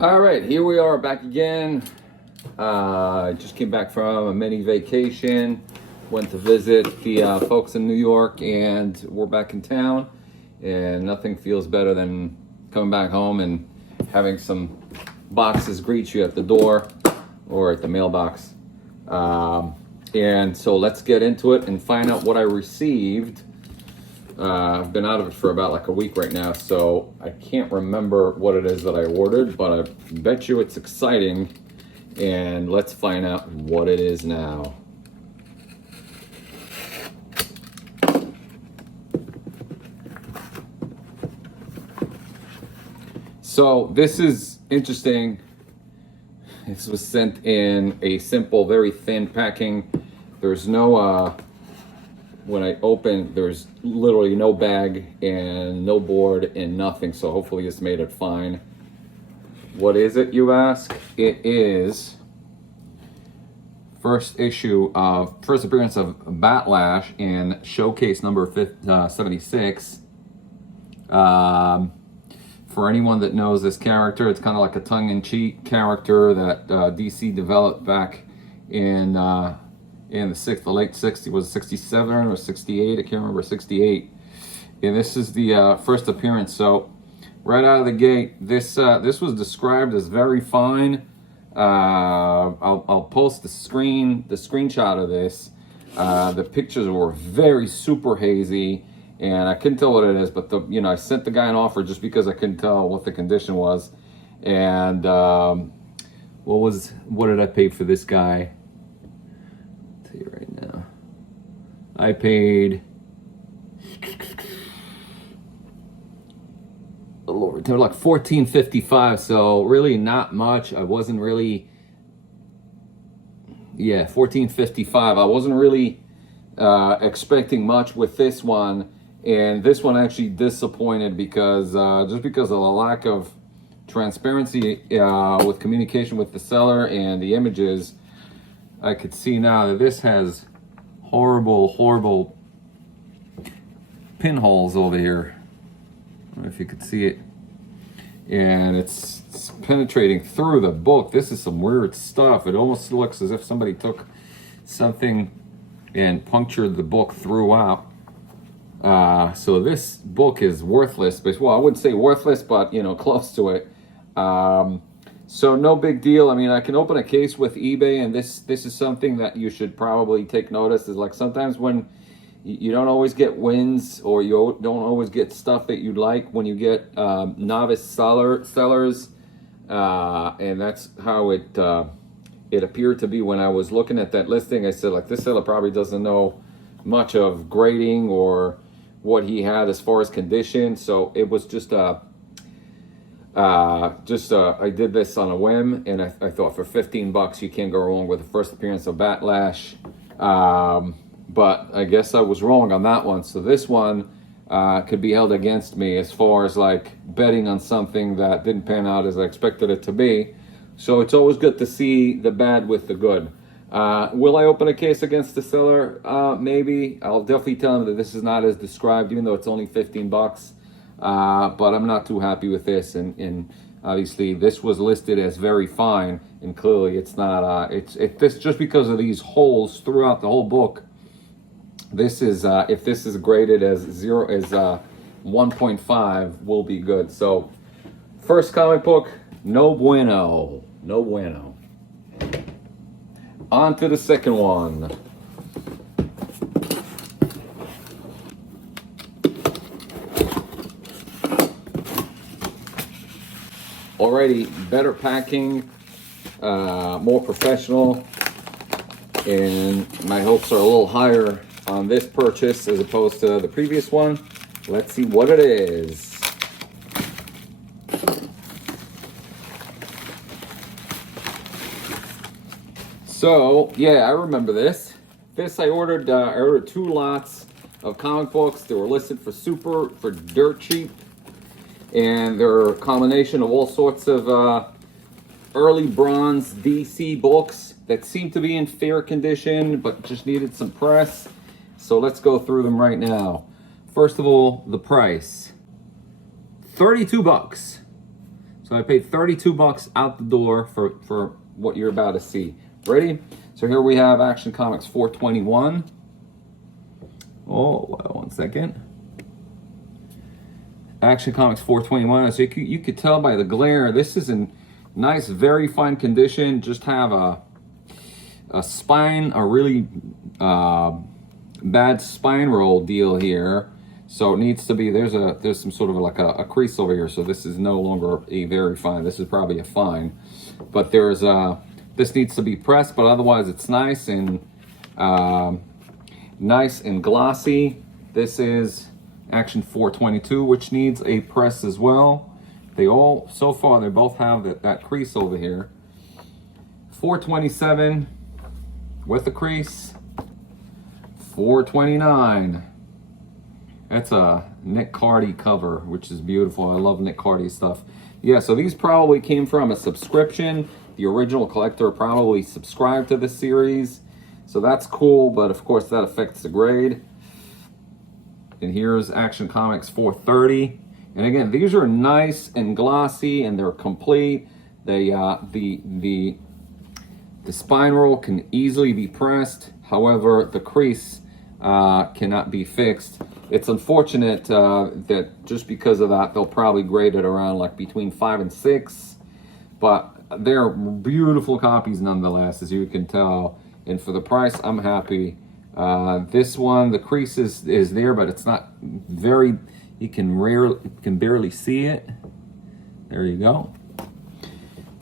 All right, here we are back again. I just came back from a mini vacation. Went to visit the folks in New York, and we're back in town. And nothing feels better than coming back home and having some boxes greet you at the door or at the mailbox. And so let's get into it and find out what I received. I've been out of it for about like a week right now, so I can't remember what it is that I ordered, but I bet you it's exciting, and let's find out what it is now. So this is interesting. This was sent in a simple, very thin packing. There's no when I open, there's literally no bag and no board and nothing, so hopefully this made it fine. What is it, you ask? It is first appearance of Batlash in Showcase number 76. For anyone that knows this character, it's kind of like a tongue-in-cheek character that DC developed back in the late 60s, was it 67 or 68? I can't remember, 68. And this is the first appearance. So right out of the gate, this was described as very fine. I'll post the screenshot of this. The pictures were very super hazy, and I couldn't tell what it is. But I sent the guy an offer just because I couldn't tell what the condition was. And what did I pay for this guy? Right now, I paid Lord, they were like $14.55, so really not much. I wasn't really, $14.55. I wasn't really expecting much with this one, and this one actually disappointed because just because of the lack of transparency with communication with the seller and the images. I could see now that this has horrible pinholes over here. I don't know if you could see it. And it's penetrating through the book. This is some weird stuff. It almost looks as if somebody took something and punctured the book throughout. So this book is worthless. Well, I wouldn't say worthless, but close to it. So no big deal. I mean, I can open a case with eBay, and this is something that you should probably take notice. Is like sometimes when you don't always get wins, or you don't always get stuff that you'd like when you get novice sellers, and that's how it appeared to be when I was looking at that listing. I said, like, this seller probably doesn't know much of grading or what he had as far as condition. So it was just I did this on a whim, and I thought for $15 you can't go wrong with the first appearance of Batlash. But I guess I was wrong on that one. So this one could be held against me as far as like betting on something that didn't pan out as I expected it to be. So it's always good to see the bad with the good. Will I open a case against the seller? Maybe. I'll definitely tell him that this is not as described, even though it's only $15. But I'm not too happy with this, and obviously this was listed as very fine, and clearly it's not. This just because of these holes throughout the whole book. This is if this is graded as 1.5, will be good. So first comic book, no bueno. On to the second one. Already better packing, more professional, and my hopes are a little higher on this purchase as opposed to the previous one. Let's see what it is. So yeah, I remember this. I ordered 2 lots of comic books. They were listed for dirt cheap. And they're a combination of all sorts of early bronze DC books that seem to be in fair condition, but just needed some press. So let's go through them right now. First of all, the price. $32. So So I paid 32 bucks out the door for what you're about to see. Ready? So here we have Action Comics 421. Oh, one second. Action Comics 421. So you could tell by the glare, this is in nice, very fine condition. Just have a spine, a really bad spine roll deal here. So it needs to be, there's some sort of like a crease over here. So this is no longer a very fine. This is probably a fine. But there's this needs to be pressed, but otherwise it's nice and glossy. This is Action 422, which needs a press as well. They all, so far, they both have that crease over here. 427 with the crease. 429. That's a Nick Cardy cover, which is beautiful. I love Nick Cardy stuff. Yeah, so these probably came from a subscription. The original collector probably subscribed to this series. So that's cool, but of course that affects the grade. And here's Action Comics 430. And again, these are nice and glossy and they're complete. They the spine roll can easily be pressed. However, the crease cannot be fixed. It's unfortunate that just because of that, they'll probably grade it around like between 5 and 6. But they're beautiful copies nonetheless, as you can tell. And for the price, I'm happy. This one, the crease is there, but it's not very, you can barely see it. There you go.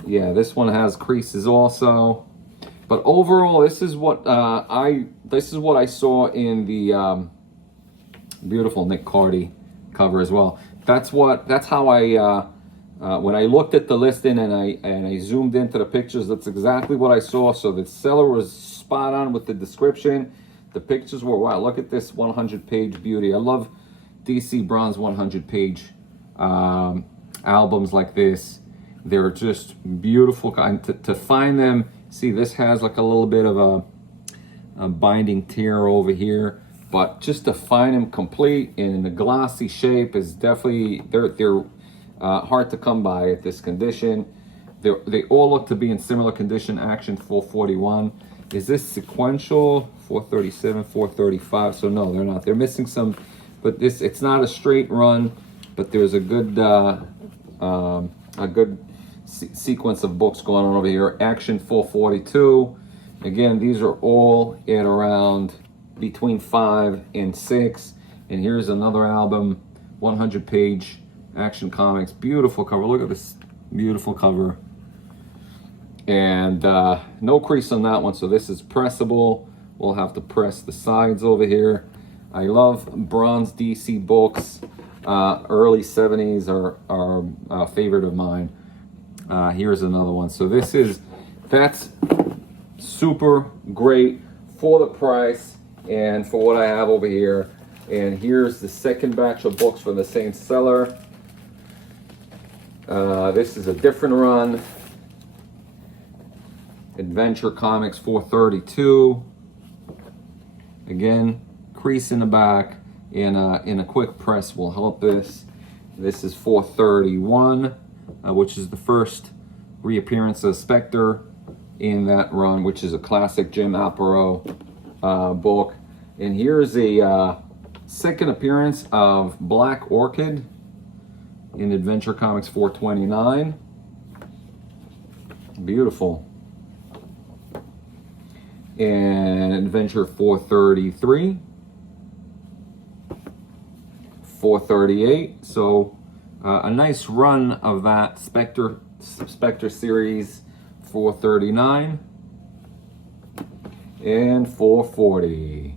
Yeah, this one has creases also. But overall, this is what I saw in the beautiful Nick Cardy cover as well. That's how I when I looked at the listing and I zoomed into the pictures, that's exactly what I saw. So the seller was spot on with the description. The pictures were, wow, look at this 100-page beauty. I love DC Bronze 100-page albums like this. They're just beautiful. And to find them, see, this has like a little bit of a binding tear over here. But just to find them complete in the glossy shape is definitely, they're hard to come by at this condition. They all look to be in similar condition. Action 441. Is this sequential? 437, 435. So no, they're not. They're missing some, but it's not a straight run. But there's a good sequence of books going on over here. Action 442. Again, these are all at around between 5 and 6. And here's another album, 100-page Action Comics. Beautiful cover. Look at this beautiful cover. And no crease on that one, so this is pressable. We'll have to press the sides over here. I love bronze DC books. Early 70s are a favorite of mine. Here's another one. So that's super great for the price and for what I have over here. And here's the second batch of books from the same seller. This is a different run. Adventure Comics 432. Again, crease in the back and a quick press will help this. This is 431, which is the first reappearance of Spectre in that run, which is a classic Jim Aparo book. And here's a second appearance of Black Orchid in Adventure Comics 429. Beautiful. And Adventure 433. 438. So a nice run of that Spectre series. 439 and 440.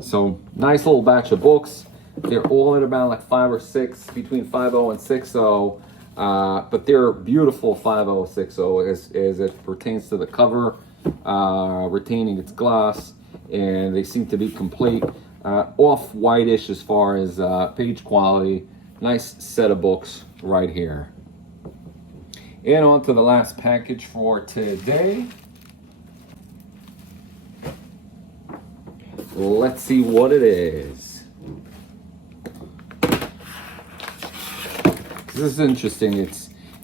So nice little batch of books. They're all at about like 5 or 6, between 5.0 and 6.0, but they're beautiful 5.0, 6.0 as it pertains to the cover, retaining its gloss, and they seem to be complete. Off-whitish as far as page quality. Nice set of books right here. And on to the last package for today. Let's see what it is. This is interesting.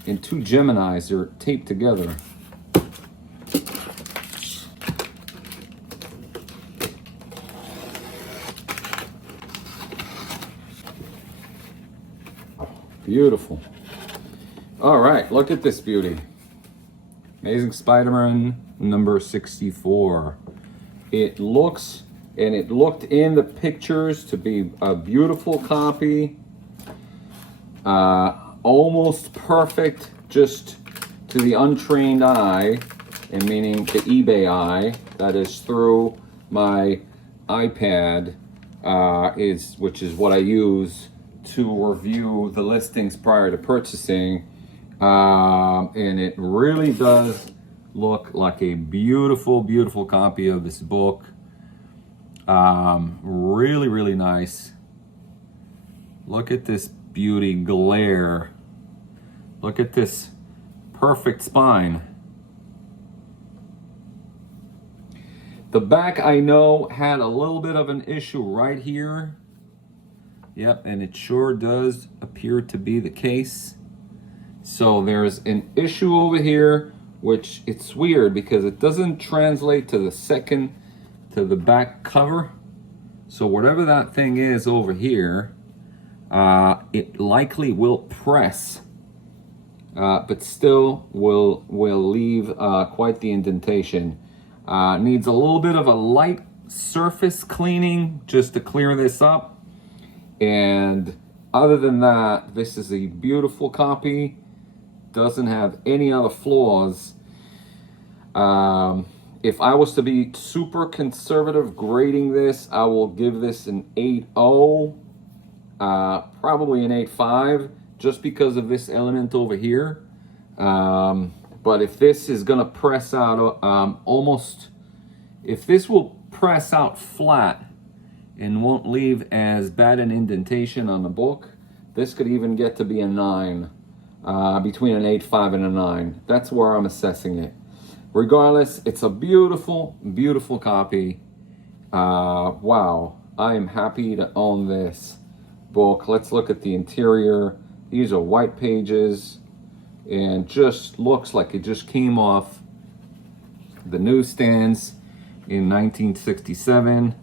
and two Geminis. They're taped together. Beautiful. All right, look at this beauty. Amazing Spider-Man number 64. It looks, and it looked in the pictures to be a beautiful copy. Almost perfect just to the untrained eye, and meaning the eBay eye, that is through my iPad, which is what I use to review the listings prior to purchasing. And it really does look like a beautiful, beautiful copy of this book. Really, really nice. Look at this beauty glare. Look at this perfect spine. The back, I know, had a little bit of an issue right here. Yep, and it sure does appear to be the case. So there's an issue over here, which it's weird because it doesn't translate to the back cover. So whatever that thing is over here, it likely will press, but still will leave quite the indentation. Needs a little bit of a light surface cleaning just to clear this up. And other than that, this is a beautiful copy. Doesn't have any other flaws. If I was to be super conservative grading this, I will give this an 8.0, probably an 8.5, just because of this element over here. But if this is gonna press out if this will press out flat and won't leave as bad an indentation on the book, this could even get to be a 9. Between an 8.5 and a 9. That's where I'm assessing it. Regardless, it's a beautiful, beautiful copy. Wow, I am happy to own this book. Let's look at the interior. These are white pages and just looks like it just came off the newsstands in 1967.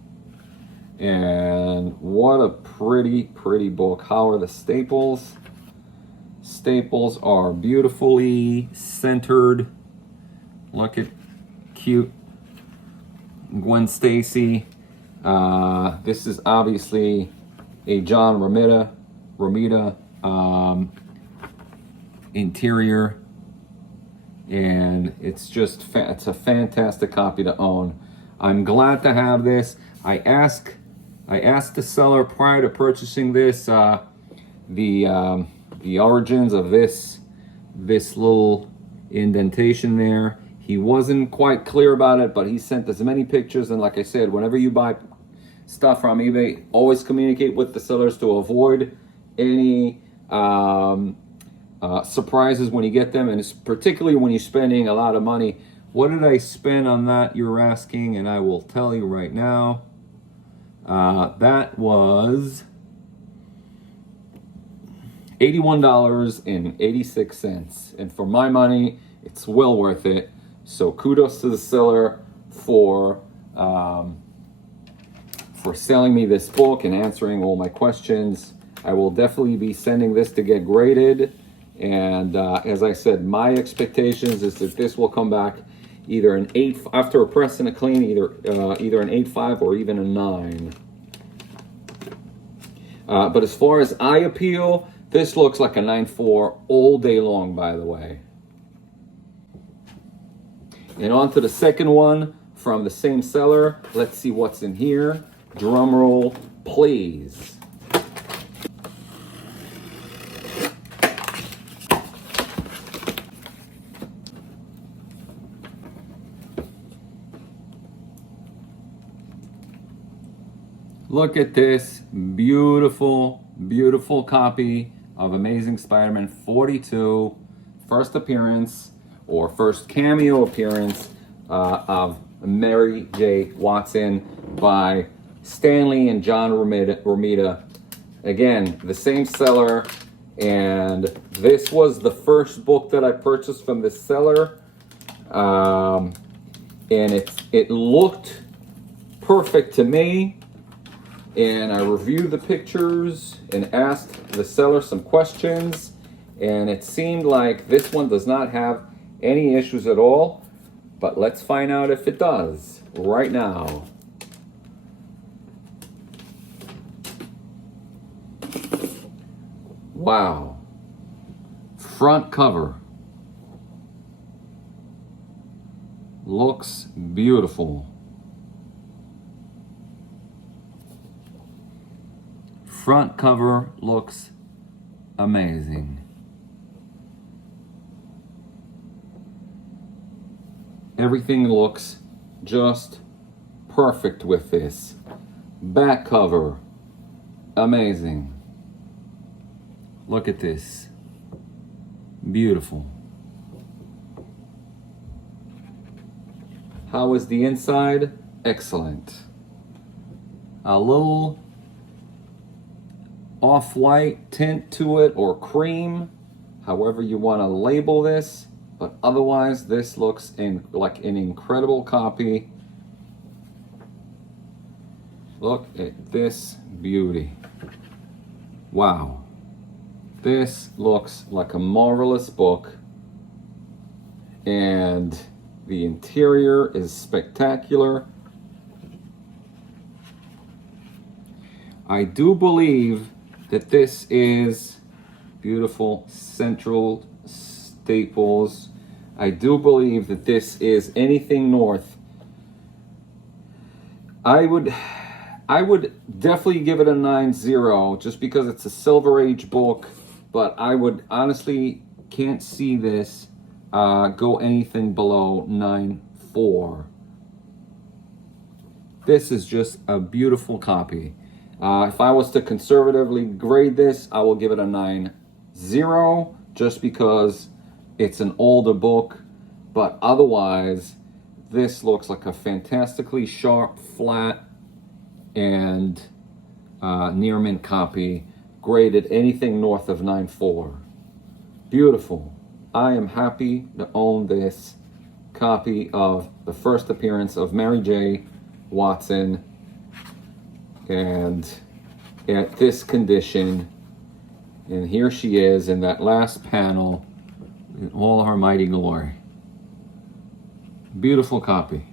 And what a pretty, pretty book. How are the staples? Staples are beautifully centered. Look at cute Gwen Stacy. This is obviously a John Romita interior, and it's just it's a fantastic copy to own. I'm glad to have this. I asked the seller prior to purchasing this the origins of this little indentation there. He wasn't quite clear about it, but he sent as many pictures. And like I said, whenever you buy stuff from eBay, always communicate with the sellers to avoid any surprises when you get them, and it's particularly when you're spending a lot of money. What did I spend on that, you're asking? And I will tell you right now. That was $81.86, and for my money, it's well worth it. So kudos to the seller for selling me this book and answering all my questions. I will definitely be sending this to get graded, and as I said, my expectations is that this will come back either an 8 after a press and a clean, either an 8.5 or even a 9. But as far as eye appeal, this looks like a 9.4 all day long, by the way. And on to the second one from the same seller. Let's see what's in here. Drum roll, please. Look at this beautiful, beautiful copy of Amazing Spider-Man 42. First appearance, or first cameo appearance of Mary J. Watson by Stanley and John Romita. Again, the same seller, And this was the first book that I purchased from this seller. And it looked perfect to me. And I reviewed the pictures and asked the seller some questions. And it seemed like this one does not have any issues at all. But let's find out if it does right now. Wow. Front cover. Looks beautiful. Front cover looks amazing. Everything looks just perfect with this. Back cover, amazing. Look at this. Beautiful. How is the inside? Excellent. A little off-white tint to it, or cream, however you want to label this, but otherwise this looks like an incredible copy. Look at this beauty. Wow. This looks like a marvelous book, and the interior is spectacular. I do believe that this is beautiful central staples. I do believe that this is anything north. I would definitely give it a 9.0 just because it's a Silver Age book, but I would honestly can't see this go anything below 9.4. This is just a beautiful copy. If I was to conservatively grade this, I will give it a 9.0 just because it's an older book, but otherwise this looks like a fantastically sharp, flat, and near mint copy, graded anything north of 9.4. Beautiful. I am happy to own this copy of the first appearance of Mary J. Watson, and at this condition. And here she is in that last panel in all her mighty glory. Beautiful copy.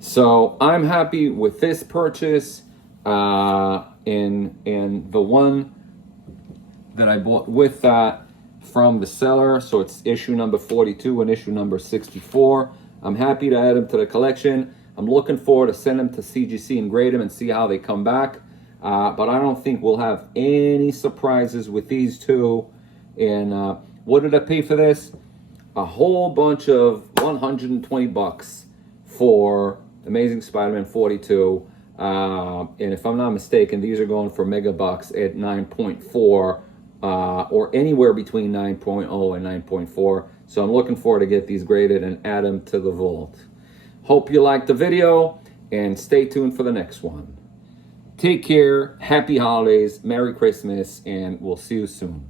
So I'm happy with this purchase, and the one that I bought with that from the seller. So it's issue number 42 and issue number 64. I'm happy to add them to the collection. I'm looking forward to send them to CGC and grade them and see how they come back. But I don't think we'll have any surprises with these two. And what did I pay for this? A whole bunch of $120 for Amazing Spider-Man 42. And if I'm not mistaken, these are going for mega bucks at 9.4, or anywhere between 9.0 and 9.4. So I'm looking forward to get these graded and add them to the vault. Hope you liked the video, and stay tuned for the next one. Take care, happy holidays, Merry Christmas, and we'll see you soon.